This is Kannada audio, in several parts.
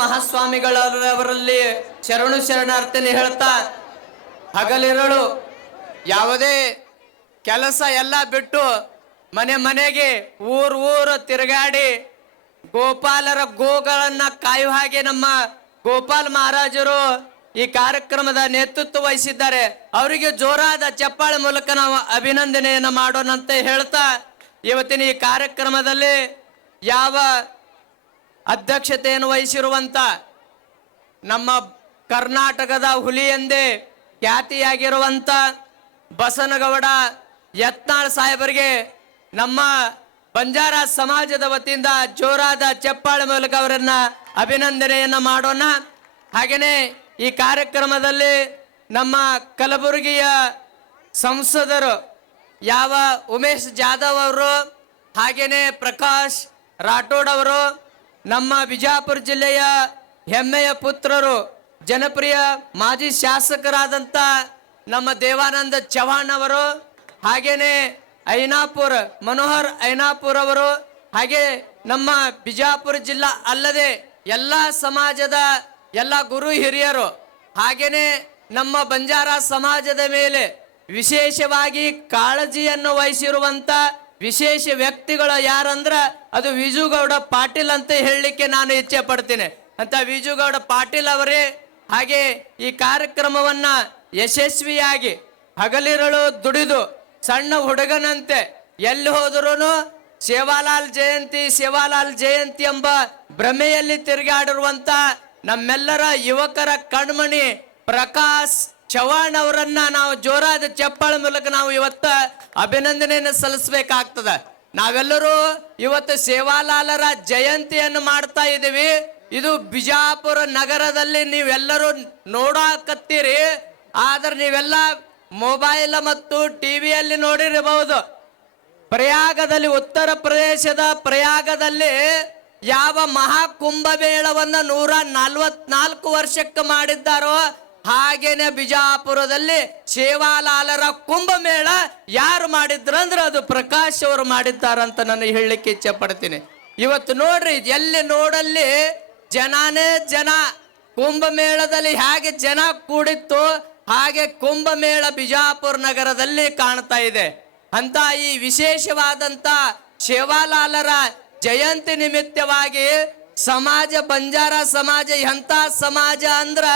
ಮಹಾಸ್ವಾಮಿಗಳವರಲ್ಲಿ ಶರಣು ಶರಣಾರ್ಥಿನಿ ಹೇಳ್ತಾ ಹಗಲಿರಳು ಯಾವುದೇ ಕೆಲಸ ಎಲ್ಲ ಬಿಟ್ಟು ಮನೆ ಮನೆಗೆ ಊರು ತಿರುಗಾಡಿ ಗೋಪಾಲರ ಗೋಗಳನ್ನ ಕಾಯುವ ಹಾಗೆ ನಮ್ಮ ಗೋಪಾಲ್ ಮಹಾರಾಜರು ಈ ಕಾರ್ಯಕ್ರಮದ ನೇತೃತ್ವ ವಹಿಸಿದ್ದಾರೆ. ಅವರಿಗೆ ಜೋರಾದ ಚಪ್ಪಾಳೆ ಮೂಲಕ ನಾವು ಅಭಿನಂದನೆಯನ್ನ ಮಾಡೋಣ ಅಂತ ಹೇಳ್ತಾ ಇವತ್ತಿನ ಈ ಕಾರ್ಯಕ್ರಮದಲ್ಲಿ ಯಾವ ಅಧ್ಯಕ್ಷತೆಯನ್ನು ವಹಿಸಿರುವಂತ ನಮ್ಮ ಕರ್ನಾಟಕದ ಹುಲಿ ಎಂದೇ ಖ್ಯಾತಿಯಾಗಿರುವಂತ ಬಸನಗೌಡ ಯತ್ನಾಳ್ ಸಾಹೇಬರಿಗೆ ನಮ್ಮ ಬಂಜಾರ ಸಮಾಜದ ವತಿಯಿಂದ ಜೋರಾದ ಚಪ್ಪಾಳೆ ಮೂಲಕ ಅವರನ್ನ ಅಭಿನಂದನೆಯನ್ನ ಮಾಡೋಣ. ಹಾಗೇನೆ ಈ ಕಾರ್ಯಕ್ರಮದಲ್ಲಿ ನಮ್ಮ ಕಲಬುರಗಿಯ ಸಂಸದರು ಯಾವ ಉಮೇಶ್ ಜಾಧವ್ ಅವರು, ಹಾಗೇನೆ ಪ್ರಕಾಶ್ ರಾಠೋಡ್ ಅವರು, ನಮ್ಮ ಬಿಜಾಪುರ ಜಿಲ್ಲೆಯ ಹೆಮ್ಮೆಯ ಪುತ್ರರು ಜನಪ್ರಿಯ ಮಾಜಿ ಶಾಸಕರಾದಂಥ ನಮ್ಮ ದೇವಾನಂದ ಚವ್ಹಾಣ್ ಅವರು, ಹಾಗೇನೆ ಐನಾಪುರ್ ಮನೋಹರ್ ಐನಾಪುರ್ ಅವರು, ಹಾಗೆ ನಮ್ಮ ಬಿಜಾಪುರ ಜಿಲ್ಲಾ ಅಲ್ಲದೆ ಎಲ್ಲ ಸಮಾಜದ ಎಲ್ಲ ಗುರು ಹಿರಿಯರು, ಹಾಗೇನೆ ನಮ್ಮ ಬಂಜಾರ ಸಮಾಜದ ಮೇಲೆ ವಿಶೇಷವಾಗಿ ಕಾಳಜಿಯನ್ನು ವಹಿಸಿರುವಂತ ವಿಶೇಷ ವ್ಯಕ್ತಿಗಳು ಯಾರಂದ್ರ ಅದು ವಿಜುಗೌಡ ಪಾಟೀಲ್ ಅಂತ ಹೇಳಲಿಕ್ಕೆ ನಾನು ಇಚ್ಛೆ ಪಡ್ತೀನಿ. ಅಂತ ವಿಜುಗೌಡ ಪಾಟೀಲ್ ಅವರೇ ಹಾಗೆ ಈ ಕಾರ್ಯಕ್ರಮವನ್ನ ಯಶಸ್ವಿಯಾಗಿ ಹಗಲಿರಳು ದುಡಿದು ಸಣ್ಣ ಹುಡುಗನಂತೆ ಎಲ್ಲಿ ಹೋದರೂ ಸೇವಾಲಾಲ್ ಜಯಂತಿ ಎಂಬ ಭ್ರಮೆಯಲ್ಲಿ ತಿರುಗಾಡಿರುವಂತ ನಮ್ಮೆಲ್ಲರ ಯುವಕರ ಕಣ್ಮಣಿ ಪ್ರಕಾಶ್ ಚವ್ಹಾಣ್ ಅವರನ್ನ ನಾವು ಜೋರಾದ ಚಪ್ಪಾಳೆ ಮೂಲಕ ನಾವು ಇವತ್ತ ಅಭಿನಂದನೆಯನ್ನು ಸಲ್ಲಿಸಬೇಕಾಗ್ತದ. ನಾವೆಲ್ಲರೂ ಇವತ್ತು ಸೇವಾಲಾಲರ ಜಯಂತಿಯನ್ನು ಮಾಡ್ತಾ ಇದ್ದೀವಿ. ಇದು ಬಿಜಾಪುರ ನಗರದಲ್ಲಿ ನೀವೆಲ್ಲರೂ ನೋಡಾಕತ್ತೀರಿ, ಆದ್ರೆ ನೀವೆಲ್ಲ ಮೊಬೈಲ್ ಮತ್ತು ಟಿವಿಯಲ್ಲಿ ನೋಡಿರಬಹುದು. ಪ್ರಯಾಗದಲ್ಲಿ ಉತ್ತರ ಪ್ರದೇಶದ ಪ್ರಯಾಗದಲ್ಲಿ ಯಾವ ಮಹಾಕುಂಭಮೇಳವನ್ನ 144 ವರ್ಷಕ್ಕೆ ಮಾಡಿದ್ದಾರೋ ಹಾಗೇನೆ ಬಿಜಾಪುರದಲ್ಲಿ ಸೇವಾಲಾಲರ ಕುಂಭಮೇಳ ಯಾರು ಮಾಡಿದ್ರಂದ್ರೆ ಅದು ಪ್ರಕಾಶ್ ಅವರು ಮಾಡಿದ್ದಾರಂತ ನಾನು ಹೇಳಲಿಕ್ಕೆ ಇಚ್ಛೆ ಪಡ್ತೀನಿ. ಇವತ್ತು ನೋಡ್ರಿ, ಎಲ್ಲಿ ನೋಡಲ್ಲಿ ಜನಾನೇ ಜನ. ಕುಂಭಮೇಳದಲ್ಲಿ ಹೇಗೆ ಜನ ಕೂಡಿತ್ತು ಹಾಗೆ ಕುಂಭಮೇಳ ಬಿಜಾಪುರ ನಗರದಲ್ಲಿ ಕಾಣ್ತಾ ಇದೆ. ಅಂತ ಈ ವಿಶೇಷವಾದಂತ ಸೇವಾಲಾಲರ ಜಯಂತಿ ನಿಮಿತ್ತವಾಗಿ ಸಮಾಜ ಬಂಜಾರ ಸಮಾಜ ಎಂತ ಸಮಾಜ ಅಂದ್ರ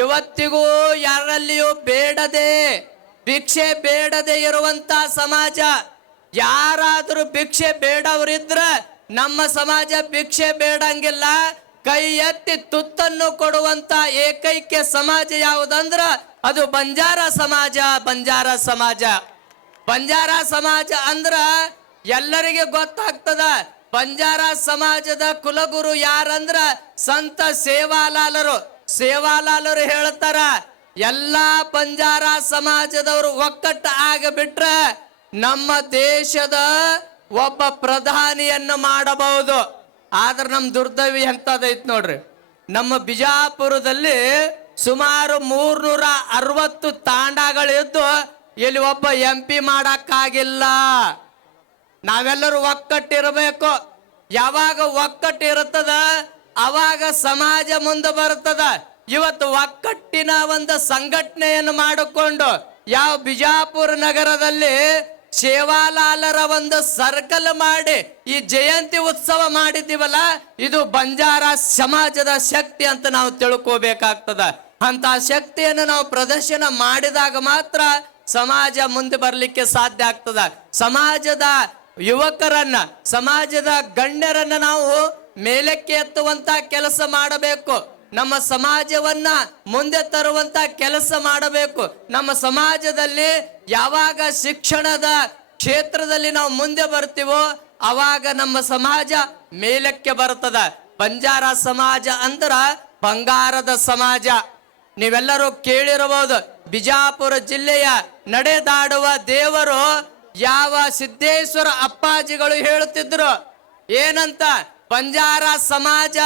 ಇವತ್ತಿಗೂ ಯಾರಲ್ಲಿಯೂ ಭಿಕ್ಷೆ ಬೇಡದೆ ಇರುವಂತ ಸಮಾಜ. ಯಾರಾದ್ರೂ ಭಿಕ್ಷೆ ಬೇಡವರಿದ್ರ ನಮ್ಮ ಸಮಾಜ ಭಿಕ್ಷೆ ಬೇಡಂಗಿಲ್ಲ, ಕೈ ಎತ್ತಿ ತುತ್ತನ್ನು ಕೊಡುವಂತ ಏಕೈಕ ಸಮಾಜ ಯಾವುದಂದ್ರ ಅದು ಬಂಜಾರ ಸಮಾಜ. ಬಂಜಾರ ಸಮಾಜ ಅಂದ್ರ ಎಲ್ಲರಿಗೆ ಗೊತ್ತಾಗ್ತದ. ಬಂಜಾರ ಸಮಾಜದ ಕುಲಗುರು ಯಾರಂದ್ರ ಸಂತ ಸೇವಾಲಾಲರು ಹೇಳ್ತಾರ, ಎಲ್ಲಾ ಬಂಜಾರ ಸಮಾಜದವರು ಒಕ್ಕಟ್ಟು ಆಗಬಿಟ್ರ ನಮ್ಮ ದೇಶದ ಒಬ್ಬ ಪ್ರಧಾನಿಯನ್ನು ಮಾಡಬಹುದು. ಆದ್ರೆ ನಮ್ ದುರ್ದೈವಿ ಎಂತದೈತ್ ನೋಡ್ರಿ, ನಮ್ಮ ಬಿಜಾಪುರದಲ್ಲಿ ಸುಮಾರು 360 ತಾಂಡಗಳಿದ್ದು ಇಲ್ಲಿ ಒಬ್ಬ MP ಮಾಡಕ್ಕಾಗಿಲ್ಲ. ನಾವೆಲ್ಲರೂ ಒಕ್ಕಟ್ಟಿರಬೇಕು. ಯಾವಾಗ ಒಕ್ಕಟ್ಟಿರುತ್ತದ ಅವಾಗ ಸಮಾಜ ಮುಂದೆ ಬರುತ್ತದ. ಇವತ್ತು ಒಕ್ಕಟ್ಟಿನ ಒಂದು ಸಂಘಟನೆಯನ್ನು ಮಾಡಿಕೊಂಡು ಯಾವ ಬಿಜಾಪುರ ನಗರದಲ್ಲಿ ಸೇವಾಲಾಲರ ಒಂದು ಸರ್ಕಲ್ ಮಾಡಿ ಈ ಜಯಂತಿ ಉತ್ಸವ ಮಾಡಿದ್ದೀವಲ್ಲ, ಇದು ಬಂಜಾರ ಸಮಾಜದ ಶಕ್ತಿ ಅಂತ ನಾವು ತಿಳ್ಕೋಬೇಕಾಗ್ತದ. ಅಂತ ಶಕ್ತಿಯನ್ನು ನಾವು ಪ್ರದರ್ಶನ ಮಾಡಿದಾಗ ಮಾತ್ರ ಸಮಾಜ ಮುಂದೆ ಬರ್ಲಿಕ್ಕೆ ಸಾಧ್ಯ ಆಗ್ತದ. ಸಮಾಜದ ಯುವಕರನ್ನ, ಸಮಾಜದ ಗಣ್ಯರನ್ನ ನಾವು ಮೇಲಕ್ಕೆ ಎತ್ತುವಂತ ಕೆಲಸ ಮಾಡಬೇಕು. ನಮ್ಮ ಸಮಾಜವನ್ನ ಮುಂದೆ ತರುವಂತ ಕೆಲಸ ಮಾಡಬೇಕು. ನಮ್ಮ ಸಮಾಜದಲ್ಲಿ ಯಾವಾಗ ಶಿಕ್ಷಣದ ಕ್ಷೇತ್ರದಲ್ಲಿ ನಾವು ಮುಂದೆ ಬರ್ತೀವೋ ಅವಾಗ ನಮ್ಮ ಸಮಾಜ ಮೇಲಕ್ಕೆ ಬರ್ತದ. ಬಂಜಾರ ಸಮಾಜ ಅಂದ್ರ ಬಂಗಾರದ ಸಮಾಜ. ನೀವೆಲ್ಲರೂ ಕೇಳಿರಬಹುದು, ಬಿಜಾಪುರ ಜಿಲ್ಲೆಯ ನಡೆದಾಡುವ ದೇವರು ಯಾವ ಸಿದ್ದೇಶ್ವರ ಅಪ್ಪಾಜಿಗಳು ಹೇಳುತ್ತಿದ್ರು ಏನಂತ, ಬಂಜಾರ ಸಮಾಜ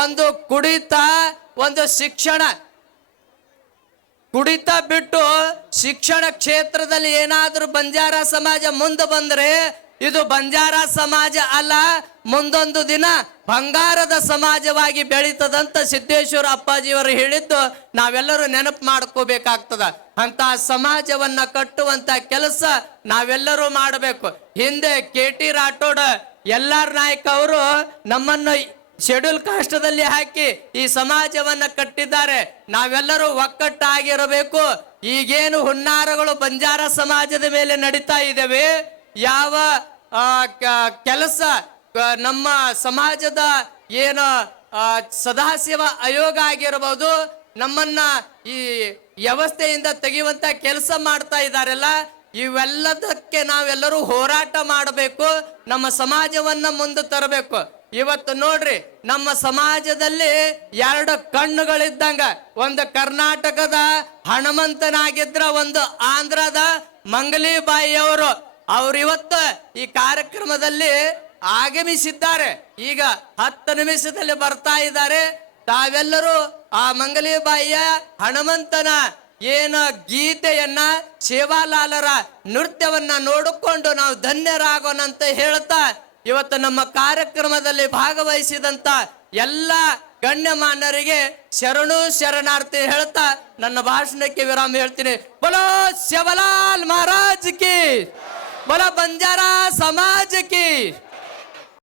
ಒಂದು ಒಂದು ಕುಡಿತ ಬಿಟ್ಟು ಶಿಕ್ಷಣ ಕ್ಷೇತ್ರದಲ್ಲಿ ಏನಾದ್ರೂ ಬಂಜಾರ ಸಮಾಜ ಮುಂದೆ ಬಂದ್ರೆ ಇದು ಬಂಜಾರ ಸಮಾಜ ಅಲ್ಲ, ಮುಂದೊಂದು ದಿನ ಬಂಗಾರದ ಸಮಾಜವಾಗಿ ಬೆಳೀತದಂತ ಸಿದ್ದೇಶ್ವರ ಅಪ್ಪಾಜಿಯವರು ಹೇಳಿದ್ದು ನಾವೆಲ್ಲರೂ ನೆನಪು ಮಾಡ್ಕೋಬೇಕಾಗ್ತದ. ಅಂತ ಸಮಾಜವನ್ನ ಕಟ್ಟುವಂತ ಕೆಲಸ ನಾವೆಲ್ಲರೂ ಮಾಡಬೇಕು. ಹಿಂದೆ KT ರಾಠೋಡ್ LR ನಾಯಕ್ ಅವರು ನಮ್ಮನ್ನು ಶೆಡ್ಯೂಲ್ ಕಾಸ್ಟದಲ್ಲಿ ಹಾಕಿ ಈ ಸಮಾಜವನ್ನ ಕಟ್ಟಿದ್ದಾರೆ. ನಾವೆಲ್ಲರೂ ಒಕ್ಕಟ್ಟಾಗಿರಬೇಕು. ಈಗೇನು ಹುನ್ನಾರಗಳು ಬಂಜಾರ ಸಮಾಜದ ಮೇಲೆ ನಡೀತಾ ಇದ್ದೇವೆ, ಯಾವ ಕೆಲಸ ನಮ್ಮ ಸಮಾಜದ ಏನು ಸದಾಶಿವ ಆಯೋಗ ಆಗಿರಬಹುದು ನಮ್ಮನ್ನ ಈ ವ್ಯವಸ್ಥೆಯಿಂದ ತೆಗೆಯುವಂತ ಕೆಲಸ ಮಾಡ್ತಾ ಇದ್ದಾರಲ್ಲ, ಇವೆಲ್ಲದಕ್ಕೆ ನಾವೆಲ್ಲರೂ ಹೋರಾಟ ಮಾಡಬೇಕು, ನಮ್ಮ ಸಮಾಜವನ್ನ ಮುಂದೆ ತರಬೇಕು. ಇವತ್ತು ನೋಡ್ರಿ, ನಮ್ಮ ಸಮಾಜದಲ್ಲಿ 2 ಕಣ್ಣುಗಳಿದ್ದಂಗ, ಒಂದು ಕರ್ನಾಟಕದ ಹನುಮಂತನಾಗಿದ್ರ, ಒಂದು ಆಂಧ್ರದ ಮಂಗಲಿಬಾಯಿ ಅವರು ಇವತ್ತು ಈ ಕಾರ್ಯಕ್ರಮದಲ್ಲಿ ಆಗಮಿಸಿದ್ದಾರೆ. ಈಗ 10 ನಿಮಿಷದಲ್ಲಿ ಬರ್ತಾ ಇದ್ದಾರೆ. ತಾವೆಲ್ಲರೂ ಆ ಮಂಗಲಿಬಾಯಿಯ ಹನುಮಂತನ ಏನ ಗೀತೆಯನ್ನ, ಸೇವಾಲಾಲರ ನೃತ್ಯವನ್ನ ನೋಡಿಕೊಂಡು ನಾವು ಧನ್ಯರಾಗೋಣ ಅಂತ ಹೇಳ್ತಾ, ಇವತ್ತು ನಮ್ಮ ಕಾರ್ಯಕ್ರಮದಲ್ಲಿ ಭಾಗವಹಿಸಿದಂತ ಎಲ್ಲ ಗಣ್ಯಮಾನ್ಯರಿಗೆ ಶರಣು ಶರಣಾರ್ಥಿ ಹೇಳ್ತಾ ನನ್ನ ಭಾಷಣಕ್ಕೆ ವಿರಾಮ ಹೇಳ್ತೀನಿ. ಬೋಲೋ ಸೇವಾಲಾಲ್ ಮಹಾರಾಜ್ ಕಿ, ಬೋಲೋ ಬಂಜಾರಾ ಸಮಾಜ ಕಿ.